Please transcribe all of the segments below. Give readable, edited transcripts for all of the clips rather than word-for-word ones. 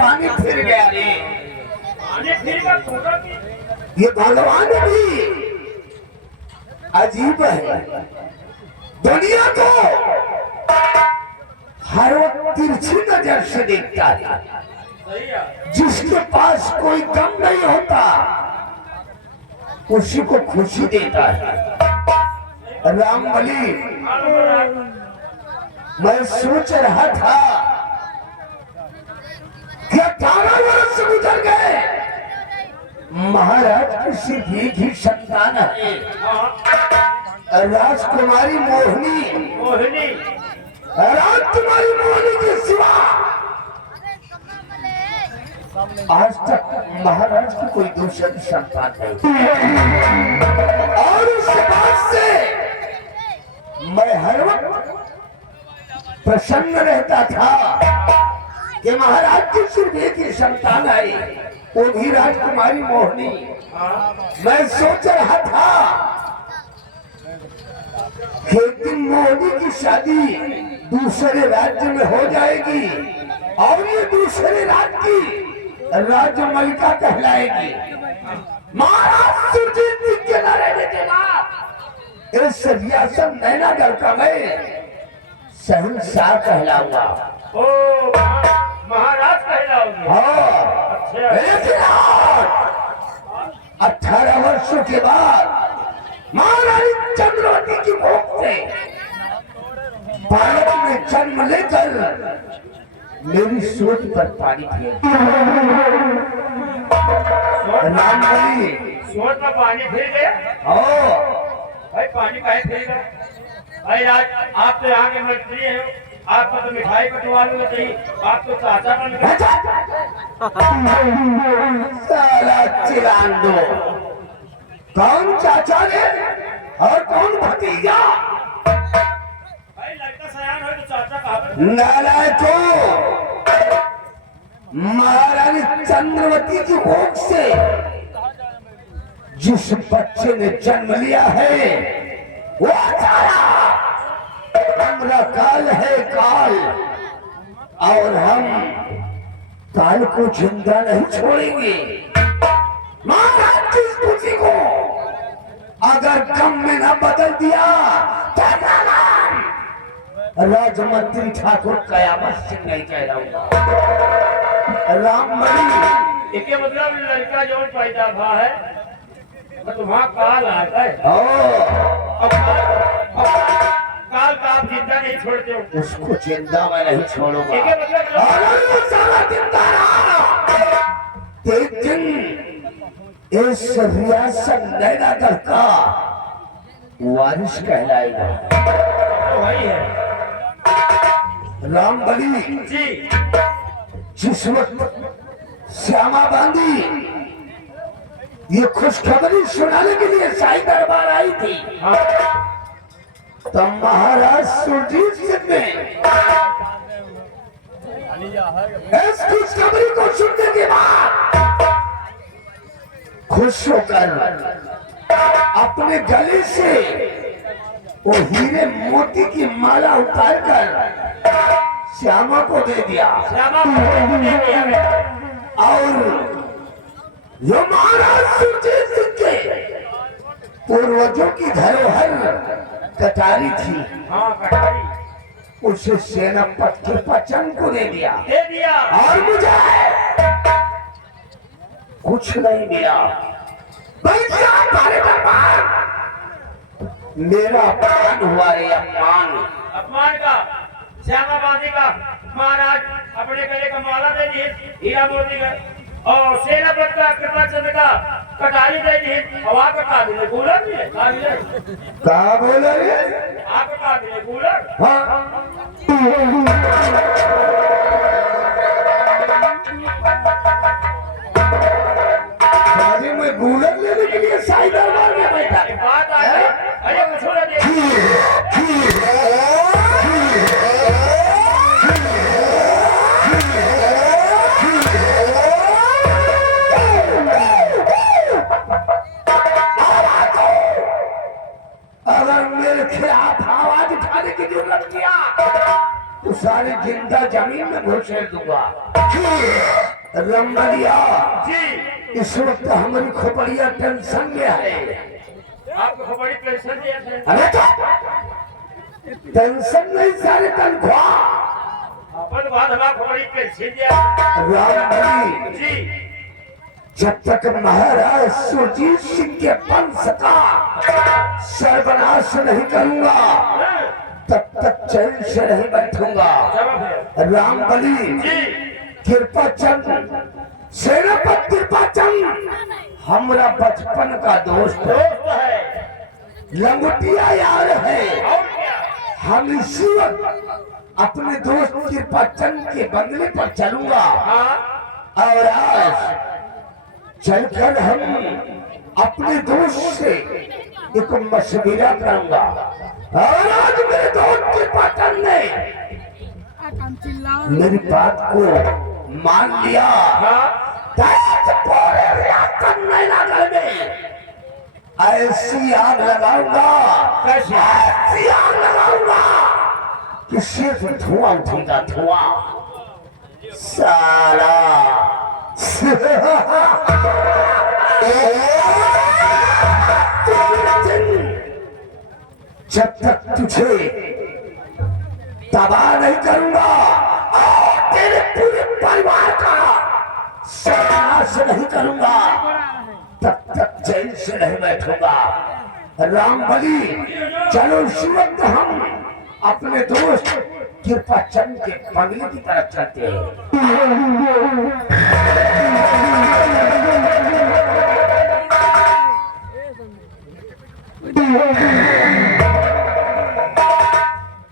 पानी फिर गया रे। पानी फिर गया ये भगवान भी अजीब है। दुनिया को हर वक्त तिरछी नजर से देखता है। जिसके पास कोई गम नहीं होता उसी को खुशी देता है। रामबली, मैं सोच रहा था कि 18 वर्ष गुजर गए, महाराज की सिर्फ एक ही संतान है, राजकुमारी मोहिनी। राजकुमारी मोहिनी के सिवा आज तक महाराज की कोई दूसरी संतान नहीं। और इस बात से मैं हर वक्त प्रसन्न रहता था कि महाराज की सिर्फ एक ही संतान आई, वो भी राजकुमारी मोहिनी। मैं सोच रहा था कि एक दिन मोहिनी की शादी दूसरे राज्य में हो जाएगी और ये दूसरे राज्य की राजमलिका कहलाएगी। महाराज सुरजीत सिंह के नारे देगा इस रियासत नैनागढ़ का मैं शहंशाह कहलाऊंगा। ओ महाराज कहलाओगे? हाँ। लेकिन 18 वर्षों के बाद महारानी चंद्रवती की भोग से भारत में जन्म लेकर मेरी सोच पर पानी फिर रामबली सोच पर पानी फिर गया। भाई पानी काहे फिर गया? भाई आज आप तो यहाँ के मंत्री हैं, आपको तो मिठाई कटवा लो चाहिए, आप तो चाचा बन गए। साला चिरान दो, कौन चाचा ने और कौन भतीजा? भाई लड़का सयान हो तो चाचा कहाँ पर? नालायकों, महारानी चंद्रवती की भोग से जिस बच्चे ने जन्म लिया है वो हमारा काल है काल, और हम काल को जिंदा नहीं छोड़ेंगे। महाराज की स्मृति को अगर गम में न बदल दिया तो राजमंत्री ठाकुर कयामत सिंह नहीं कहलाऊंगा। रामबली, इसके मतलब लड़का जो पैदा हुआ है तो वहाँ काल आता है। काल का आप जिंदा नहीं छोड़ते हो? उसको जिंदा मैं नहीं छोड़ूंगा। इसके मतलब अगर वो साला जिंदा रहा तो एक दिन इस रियासत नैनागढ़ का वारिस कहलाएगा। तो वही है रामबली जी। जिस वक्त श्यामा बांदी ये खुशखबरी सुनाने के लिए शाही दरबार आई थी, तो महाराज सुरजीत सिंह ने इस खुशखबरी को सुनने के बाद खुश होकर अपने गले से वो हीरे मोती की माला उतारकर श्यामा को दे दिया। श्यामा को दे दिया और जो महाराज सुरजीत सिंह के पूर्वजों की धरोहर कटारी थी, हाँ कटारी, उसे सेनापति के बच्चन को दे दिया। और मुझे कुछ नहीं मिला, बल्कि हमारे दरबार मेरा अपमान हुआ है। अपमान का, श्यामा बांधी का महाराज अपने गले का माला दे दिए, हीरा मोती का, और सेनापति का कृपाचंद का कटारी दे दिए। हवा का काबिल कूलर भी है, काबिल कहा बोला रे? आपका काबिल कूलर। हाँ, अरे मैं कूलर लेने के लिए शाही दरबार में बैठा। बात आ गई, अरे कुछ ना तो सारी जिंदा जमीन में घुसेड़ दूंगा। रमबलिया जी इस वक्त हमारी खोपड़िया टेंशन में है। आपको बड़ी टेंशन दिया थे। अरे तो टेंशन नहीं सारे तनख्वाह अपन बाद हमारा बड़ी टेंशन दिया रामबली जी। जब तक महाराज सुरजीत सिंह के वंश का सर्वनाश नहीं करूंगा तब तक चैन से नहीं बैठूंगा। रामबली जी कृपा चंद सेनापति कृपा चंद हमारा बचपन का दोस्त दोस्त है लंगोटिया यार है। और क्या हम इसी वक्त अपने दोस्त कृपा चंद के बंगले पर चलूंगा हाँ और आज चलकर हम अपने दोस्त से एक मशविरा करूंगा। और आज मेरे दोस्त कृपा चंद ने मेरी बात को मान लिया। हाँ पूरे रियासत नगर में ऐसी आग लगाऊंगा कैसे ऐसी आग लगाऊंगा कि सिर्फ धुआं उठेगा धुआं साला। जब तक तुझे तबाह नहीं करूंगा और तेरे पूरे परिवार का सर्वनाश नहीं करूंगा तब तक चैन से नहीं बैठूंगा। रामबली चलो इस वक्त हम अपने दोस्त कृपा चंद के बंगले की तरफ चलते हैं।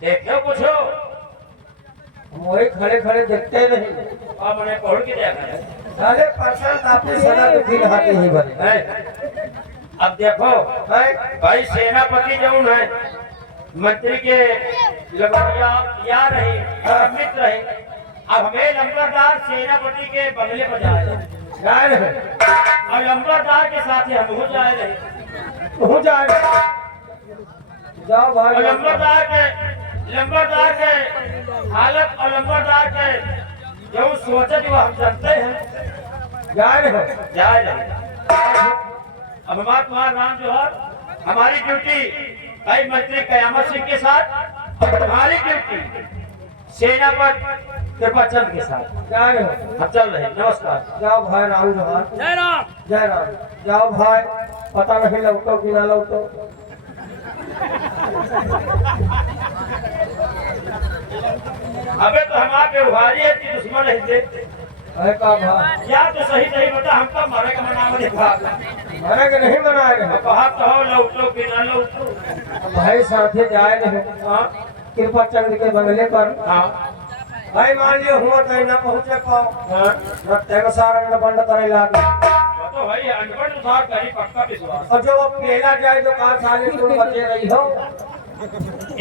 देखो कुछ हो वही खड़े खड़े देखते नहीं। अब मैंने पढ़ के देखा साले परसंत आपने सदा दुखी रहते ही बने है। अब देखो है भाई सेनापति जो है मंत्री के लगभग यार रहे मित्र रहे। अब हमें लंबरदार सेनापति के बंगले पर जाए जाए रहे और लंबरदार के साथ ही हम हो जाए रहे। हो जाए जाओ भाई और लंबरदार के हालत और लंबरदार के जो सोचे जो हम जानते हैं जाए रहे जाए रहे। अब हमारा तुम्हारा नाम जो है हमारी ड्यूटी भाई मंत्री कयामत सिंह के साथ और तुम्हारी ड्यूटी सेनापति कृपा चंद के साथ जाए रहे हम चल रहे हैं। नमस्कार। जाओ भाई राम जोहार जय राम। जय राम। जाओ भाई पता नहीं लौटो कि ना लौटो। अबे तो हम आपके उभारी है कि दुश्मन रहते है का भाई या तो सही सही बता हमका मारे का मना मत भाग मरे के नहीं मनाए रहे कहा कहो लौटो कि ना लौटो। भाई साथे जाए रहे हाँ कृपा चंद के बंगले पर। हाँ भाई मान लियो हुआ कहीं ना पहुंचे पाओ हाँ रत्ते में सारा बंद करे लागे तो भाई अनपढ़ उधार करी पक्का विश्वास। और जो अब पेला जाए तो कहाँ साले तुम बचे रही हो।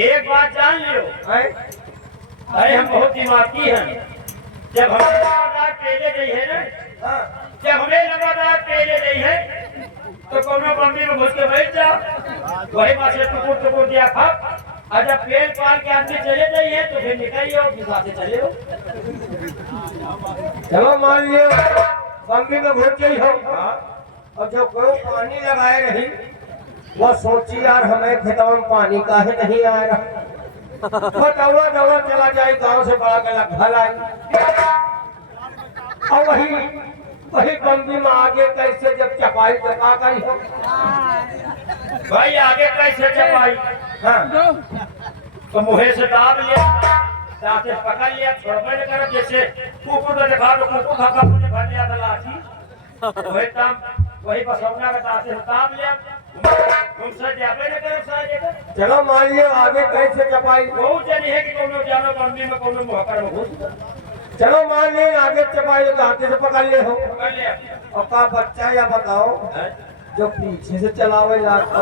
एक बात जान लियो हैं? अरे हम बहुत दिमागी हैं। जब हमें लगातार पेले गई है ना हाँ, जब हमें लगातार पेले गई है तो कोनो बंदी में घुस के बैठ जाओ वही पास से टुकुर दिया खा और जब पेड़ पाल के आदमी चले जाइए तो फिर निकलिए और साथे चले हो। चलो मान लियो बम्बी में घुस गई हो और जो कोई पानी लगाए रही वो सोची यार हमें खेतों में पानी काहे नहीं आएगा। वो दौड़ा दौड़ा चला जाए गांव से बड़ा गला घर आई और वही बम्बी में आगे कैसे जब चपाई चपा गई हो। भाई आगे कैसे चपाई हाँ तो मुहे से दाब लिया दांते पकड़ लिया छोड़बे न कर जैसे कुकुर को देखा तो कुकुर खा मुझे भर लिया था लाठी वही बसौना का दांते से दाब लिया तुमसे जाबे न कर सारे। चलो मान लियो आगे कैसे चपाई। बहुत जनी है कि कोनो जानो बंदी में कोनो मुहक्कर में घुस चलो मान लियो आगे चपाई तो हाथे से पकड़ ले हो पकड़ लिया। और का बच्चा या बताओ जो पीछे से चलावे लाता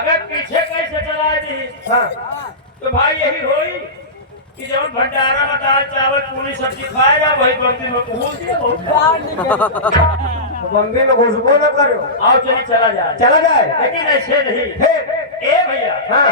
अगर पीछे कैसे चलाए दी हाँ तो भाई यही होई कि जब भंडारा में दाल चावल पूरी सब्जी खाएगा वही बंदी में घूस दिया तो बम्बी में घुसबो न करो। आओ चलिए चला जाए चला जाए लेकिन ऐसे नहीं फिर ए भैया हाँ